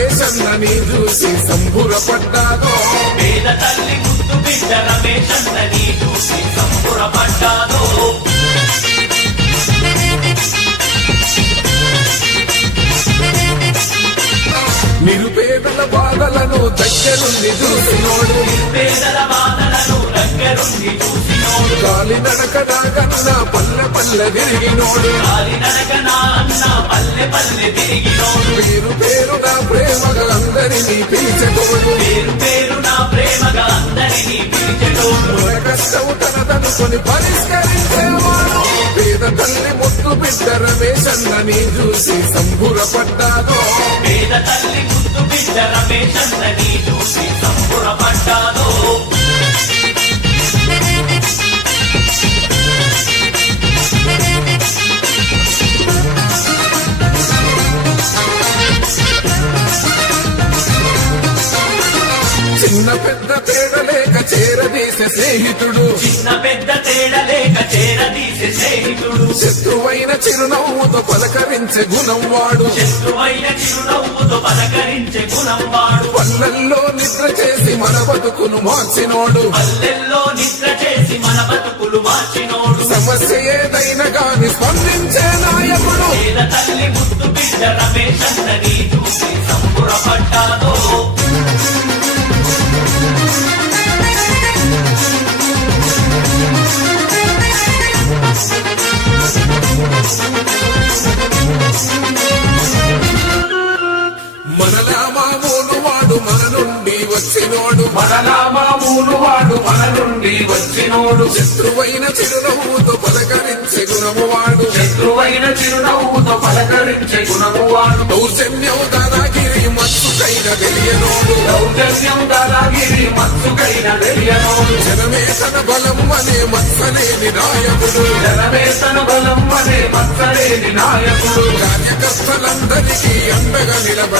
రమేశన్నని చూసి సంబురపడ్డాదో పేద తల్లి ముద్దు బిడ్డ రమేశన్నని చూసి సంబురపడ్డాదో నిరుపేదల బాధలను దగ్గరుండి చూసినోడు పేదల బాధలను దగ్గరుండి చూసినోడు కాలినడకదాగన్న పల్లె పల్లె తిరిగినోడు కాలినడకనా అన్న పల్లె పల్లె తిరిగినోడు పేరు పేరుగా ప్రేమగా అందరినీ పిలిచెటోడు పేరు పేరున ప్రేమగా అందరినీ పిలిచెటోడు మన కష్టము తనదనుకొని పరిష్కరించేవాడు పేద తల్లి ముద్దు బిడ్డ రమేశన్నని చూసి సంబురపడ్డాదో పేద తల్లి ముద్దు బిడ్డ రమేశన్నని చూసి సంబురపడ్డాదో చిన్న పెద్ద తేడలేక చేరదీసే స్నేహితుడు చిన్న పెద్ద తేడలేక చేరదీసే స్నేహితుడు శత్రువైన చిరునవ్వుతో పలకరించే గుణం వాడు శత్రువైన చిరునవ్వుతో పలకరించే గుణం వాడు పల్లెల్లో నిద్ర చేసి మన బతుకును మార్చినోడు పల్లెల్లో నిద్ర చేసి మన బతుకులు మార్చినోడు సమస్య ఏదైనా గాని స్పందించే నాయకుడు పేద తల్లి ముద్దు బిడ్డ రమేశన్నని చూసి సంబురపడ్డాదో మనలా మామూలు వాడు మన నుండి వచ్చినోడు మనలా మామూలు వాడు మన నుండి వచ్చినోడు శత్రువైన చిరునవ్వుతో పలకరించే గుణము వాడు శత్రువైన చిరునవ్వుతో పలకరించే గుణము వాడు దౌర్జన్యం దాదాగిరి మత్తుకైన తెలియనోడు దౌర్జన్యం దాదాగిరి మత్సుకైన తెలియనోడు జనమే తన బలం అనే మత్సలేని నాయకుడు జనమే తన బలం అనే మత్సలేని నాయకుడు కార్యకర్తలందరికీ అండగా నిలబడి